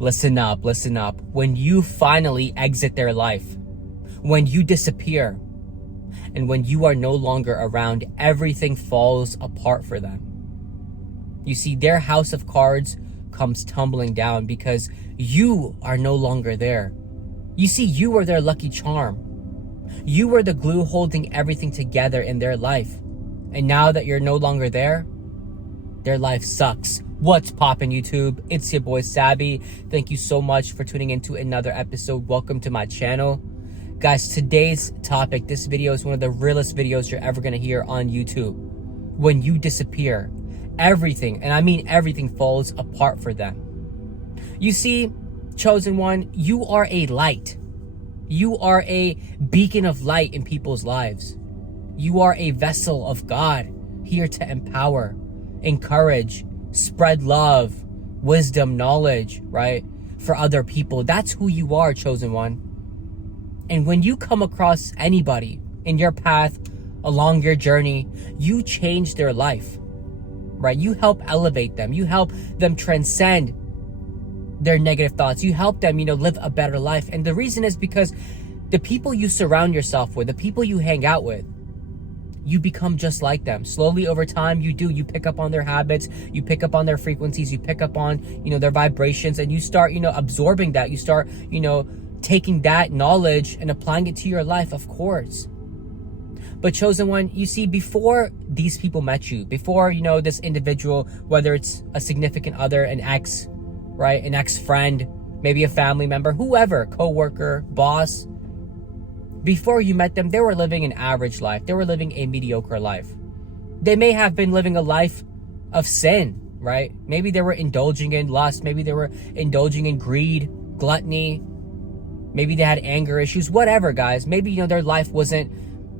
Listen up, listen up. When you finally exit their life, when you disappear, and when you are no longer around, everything falls apart for them. You see, their house of cards comes tumbling down because you are no longer there. You see, you were their lucky charm. You were the glue holding everything together in their life. And now that you're no longer there, their life sucks. What's poppin', YouTube? It's your boy Sabby. Thank you so much for tuning into another episode. Welcome to my channel. Guys, today's topic, this video is one of the realest videos you're ever gonna hear on YouTube. When you disappear, everything, and I mean everything, falls apart for them. You see, chosen one, you are a light. You are a beacon of light in people's lives. You are a vessel of God, here to empower, encourage, spread love, wisdom, knowledge, right? For other people. That's who you are, chosen one. And when you come across anybody in your path, along your journey, you change their life, right? You help elevate them. You help them transcend their negative thoughts. You help them, live a better life. And the reason is because the people you surround yourself with, the people you hang out with, you become just like them. Slowly over time, you pick up on their habits, you pick up on their frequencies, you pick up on, their vibrations, and you start, absorbing that. You start, taking that knowledge and applying it to your life, of course. But chosen one, you see, before these people met you, before, this individual, whether it's a significant other, an ex, right? An ex-friend, maybe a family member, whoever, co-worker, boss, before you met them, they were living an average life. They were living a mediocre life. They may have been living a life of sin, right? Maybe they were indulging in lust. Maybe they were indulging in greed, gluttony. Maybe they had anger issues, whatever, guys. Maybe, their life wasn't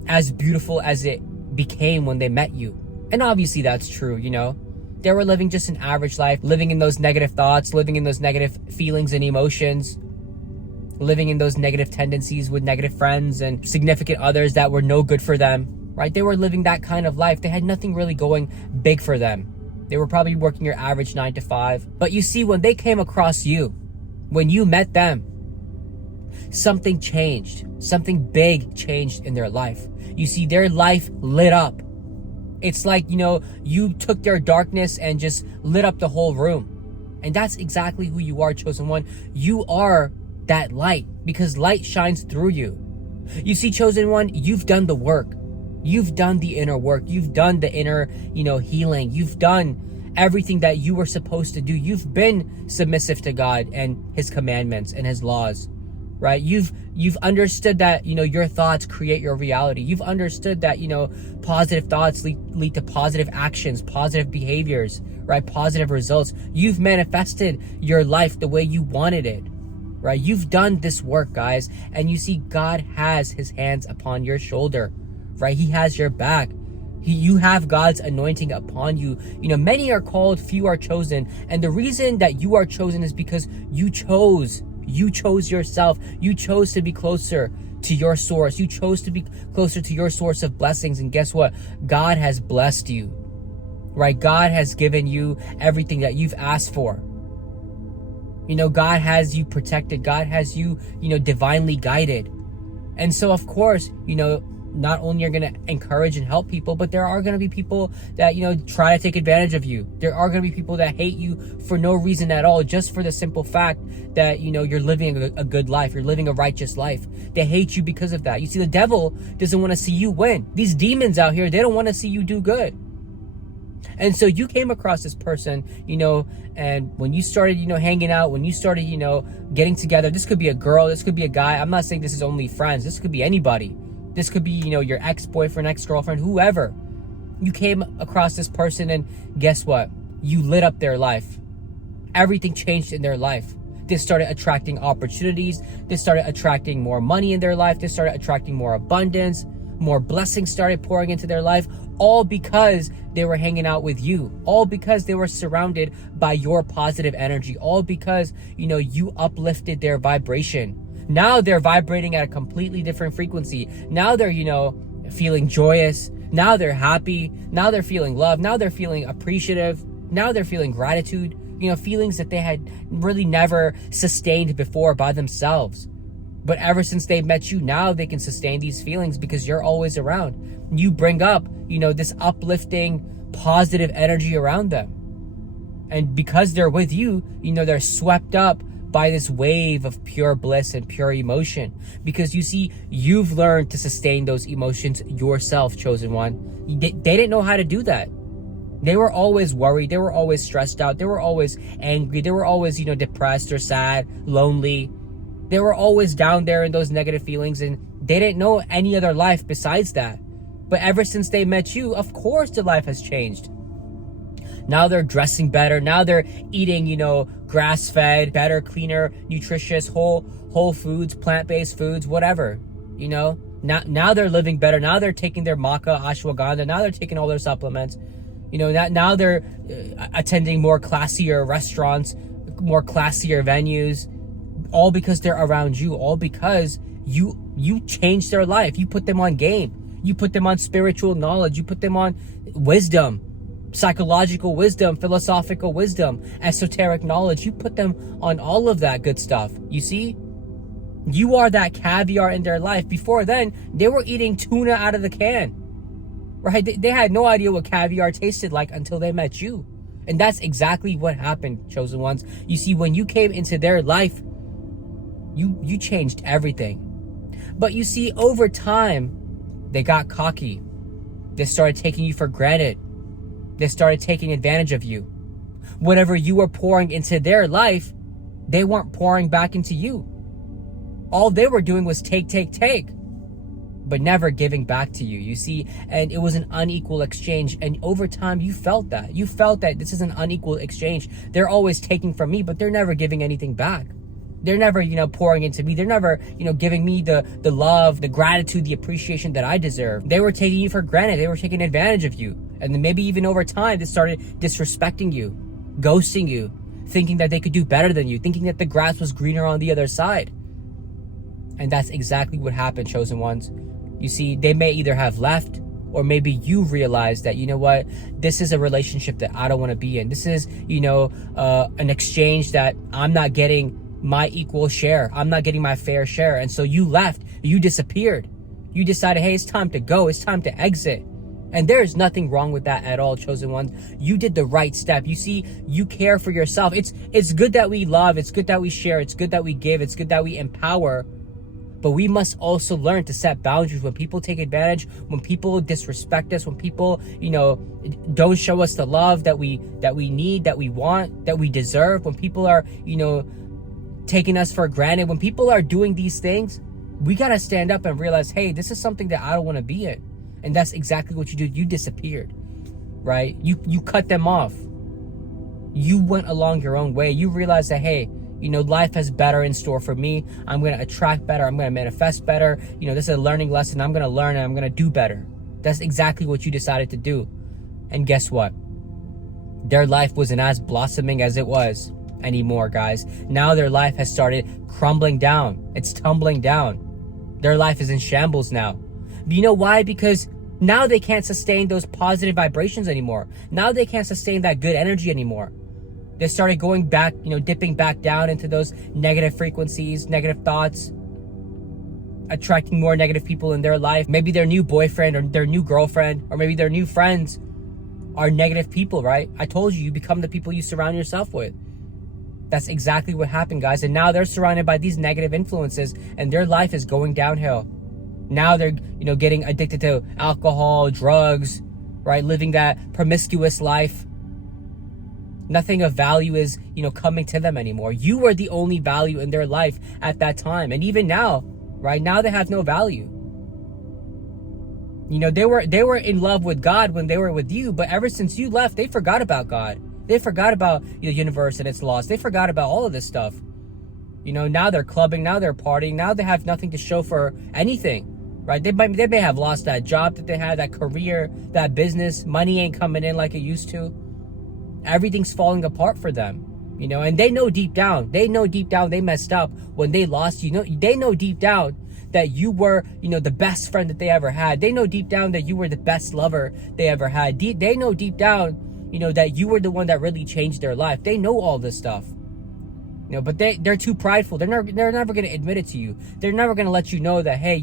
as beautiful as it became when they met you. And obviously that's true, They were living just an average life, living in those negative thoughts, living in those negative feelings and emotions, living in those negative tendencies with negative friends and significant others that were no good for them, right? They were living that kind of life. They had nothing really going big for them. They were probably working your average 9 to 5. But you see, when they came across you, when you met them, something changed. Something big changed in their life. You see, their life lit up. It's like, you took their darkness and just lit up the whole room. And that's exactly who you are, chosen one. You are that light, because light shines through you. You see, chosen one, you've done the work. You've done the inner work. You've done the inner, healing. You've done everything that you were supposed to do. You've been submissive to God and his commandments and his laws, right? You've understood that, your thoughts create your reality. You've understood that, positive thoughts lead to positive actions, positive behaviors, right? Positive results. You've manifested your life the way you wanted it, right? You've done this work, guys, and you see, God has his hands upon your shoulder, right? He has your back. You have God's anointing upon you. Many are called, few are chosen. And the reason that you are chosen is because you chose yourself. You chose to be closer to your source. You chose to be closer to your source of blessings. And guess what? God has blessed you, right? God has given you everything that you've asked for. God has you protected. God has you, divinely guided. And so, of course, not only are going to encourage and help people, but there are going to be people that, try to take advantage of you. There are going to be people that hate you for no reason at all, just for the simple fact that, you're living a good life. You're living a righteous life. They hate you because of that. You see, the devil doesn't want to see you win. These demons out here, they don't want to see you do good. And so you came across this person, and when you started, hanging out, when you started, getting together, this could be a girl, this could be a guy. I'm not saying this is only friends. This could be anybody. This could be, your ex-boyfriend, ex-girlfriend, whoever. You came across this person, and guess what? You lit up their life. Everything changed in their life. They started attracting opportunities. They started attracting more money in their life. They started attracting more abundance. More blessings started pouring into their life, all because they were hanging out with you, all because they were surrounded by your positive energy, all because, you uplifted their vibration. Now they're vibrating at a completely different frequency. Now they're, feeling joyous. Now they're happy. Now they're feeling love. Now they're feeling appreciative. Now they're feeling gratitude. feelings that they had really never sustained before by themselves. But ever since they met you, now they can sustain these feelings because you're always around. You bring up, this uplifting, positive energy around them. And because they're with you, they're swept up by this wave of pure bliss and pure emotion. Because you see, you've learned to sustain those emotions yourself, chosen one. They didn't know how to do that. They were always worried. They were always stressed out. They were always angry. They were always, depressed or sad, lonely. They were always down there in those negative feelings, and they didn't know any other life besides that. But ever since they met you, of course their life has changed. Now they're dressing better. Now they're eating, grass-fed, better, cleaner, nutritious, whole foods, plant-based foods, whatever. Now they're living better. Now they're taking their maca, ashwagandha. Now they're taking all their supplements. Now they're attending more classier restaurants, more classier venues, all because they're around you, all because you changed their life. You put them on game. You put them on spiritual knowledge. You put them on wisdom, psychological wisdom, philosophical wisdom, esoteric knowledge. You put them on all of that good stuff. You see? You are that caviar in their life. Before then, they were eating tuna out of the can. Right? They had no idea what caviar tasted like until they met you. And that's exactly what happened, chosen ones. You see, when you came into their life, you changed everything. But you see, over time, they got cocky. They started taking you for granted. They started taking advantage of you. Whatever you were pouring into their life, they weren't pouring back into you. All they were doing was take, but never giving back to you, you see? And it was an unequal exchange. And over time, you felt that. You felt that this is an unequal exchange. They're always taking from me, but they're never giving anything back. They're never, pouring into me. They're never, giving me the love, the gratitude, the appreciation that I deserve. They were taking you for granted. They were taking advantage of you. And then maybe even over time, they started disrespecting you, ghosting you, thinking that they could do better than you, thinking that the grass was greener on the other side. And that's exactly what happened, chosen ones. You see, they may either have left, or maybe you realize that, this is a relationship that I don't want to be in. This is, an exchange that I'm not getting my equal share. I'm not getting my fair share. And so you left, you disappeared. You decided, hey, it's time to go. It's time to exit. And there is nothing wrong with that at all, chosen ones. You did the right step. You see, you care for yourself. It's good that we love. It's good that we share. It's good that we give. It's good that we empower. But we must also learn to set boundaries when people take advantage, when people disrespect us, when people, don't show us the love that we need, that we want, that we deserve, when people are, taking us for granted, when people are doing these things, we got to stand up and realize, hey, this is something that I don't want to be in. And that's exactly what you did. You disappeared, right? You cut them off. You went along your own way. You realized that, hey, life has better in store for me. I'm going to attract better. I'm going to manifest better. This is a learning lesson. I'm going to learn and I'm going to do better. That's exactly what you decided to do. And guess what? Their life wasn't as blossoming as it was anymore, guys. Now their life has started crumbling down. It's tumbling down. Their life is in shambles now. Do you know why? Because now they can't sustain those positive vibrations anymore. Now they can't sustain that good energy anymore. They started going back, dipping back down into those negative frequencies, negative thoughts, attracting more negative people in their life. Maybe their new boyfriend or their new girlfriend, or maybe their new friends are negative people, right? I told you, you become the people you surround yourself with. That's exactly what happened, guys. And now they're surrounded by these negative influences and their life is going downhill. Now they're, getting addicted to alcohol, drugs, right? Living that promiscuous life. Nothing of value is, coming to them anymore. You were the only value in their life at that time. And even now, right now, they have no value. They were in love with God when they were with you, but ever since you left, they forgot about God. They forgot about the universe and its laws. They forgot about all of this stuff. Now they're clubbing, now they're partying, now they have nothing to show for anything, right? They may have lost that job that they had, that career, that business. Money ain't coming in like it used to. Everything's falling apart for them, and they know deep down they messed up when they lost you. They know deep down that you were, the best friend that they ever had. They know deep down that you were the best lover they ever had. They know deep down, that you were the one that really changed their life. They know all this stuff. But they're too prideful. They're never going to admit it to you. They're never going to let you know that, hey,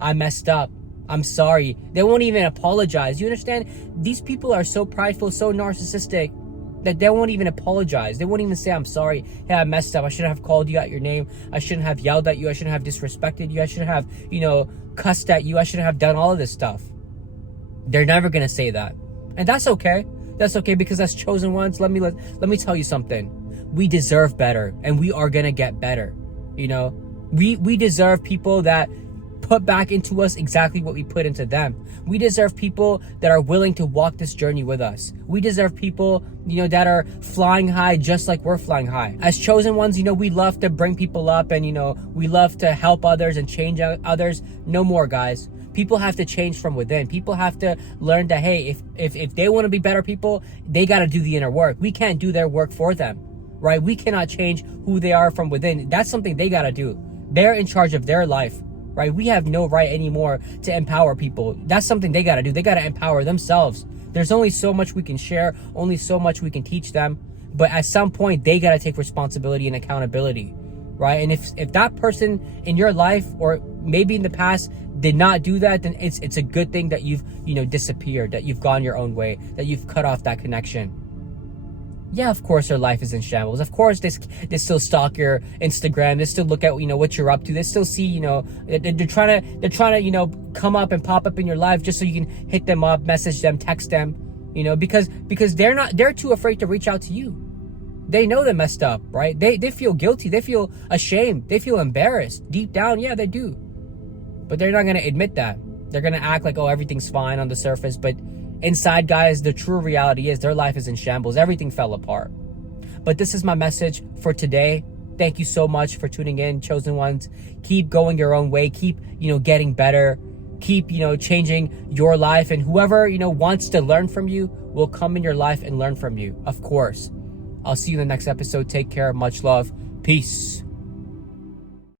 I messed up. I'm sorry. They won't even apologize. You understand? These people are so prideful, so narcissistic, that they won't even apologize. They won't even say, I'm sorry. Hey, I messed up. I shouldn't have called you out your name. I shouldn't have yelled at you. I shouldn't have disrespected you. I shouldn't have, cussed at you. I shouldn't have done all of this stuff. They're never going to say that. And that's okay. That's okay, because as chosen ones, let me tell you something. We deserve better, and we are going to get better. We deserve people that put back into us exactly what we put into them. We deserve people that are willing to walk this journey with us. We deserve people, that are flying high just like we're flying high. As chosen ones, we love to bring people up, and, we love to help others and change others. No more, guys. People have to change from within. People have to learn that, hey, if they want to be better people, they got to do the inner work. We can't do their work for them, right? We cannot change who they are from within. That's something they got to do. They're in charge of their life, right? We have no right anymore to empower people. That's something they got to do. They got to empower themselves. There's only so much we can share, only so much we can teach them. But at some point, they got to take responsibility and accountability, right? And if that person in your life, or maybe in the past, did not do that, then it's a good thing that you've disappeared, that you've gone your own way, that you've cut off that connection. Yeah, of course their life is in shambles. Of course they still stalk your Instagram. They still look at what you're up to. They still see they're trying to come up and pop up in your life just so you can hit them up, message them, text them, because they're too afraid to reach out to you. They know they messed up, right? They feel guilty. They feel ashamed. They feel embarrassed deep down. Yeah, they do. But they're not going to admit that. They're going to act like, oh, everything's fine on the surface. But inside, guys, the true reality is their life is in shambles. Everything fell apart. But this is my message for today. Thank you so much for tuning in, chosen ones. Keep going your own way. Keep, getting better. Keep, changing your life. And whoever, wants to learn from you will come in your life and learn from you. Of course. I'll see you in the next episode. Take care. Much love. Peace.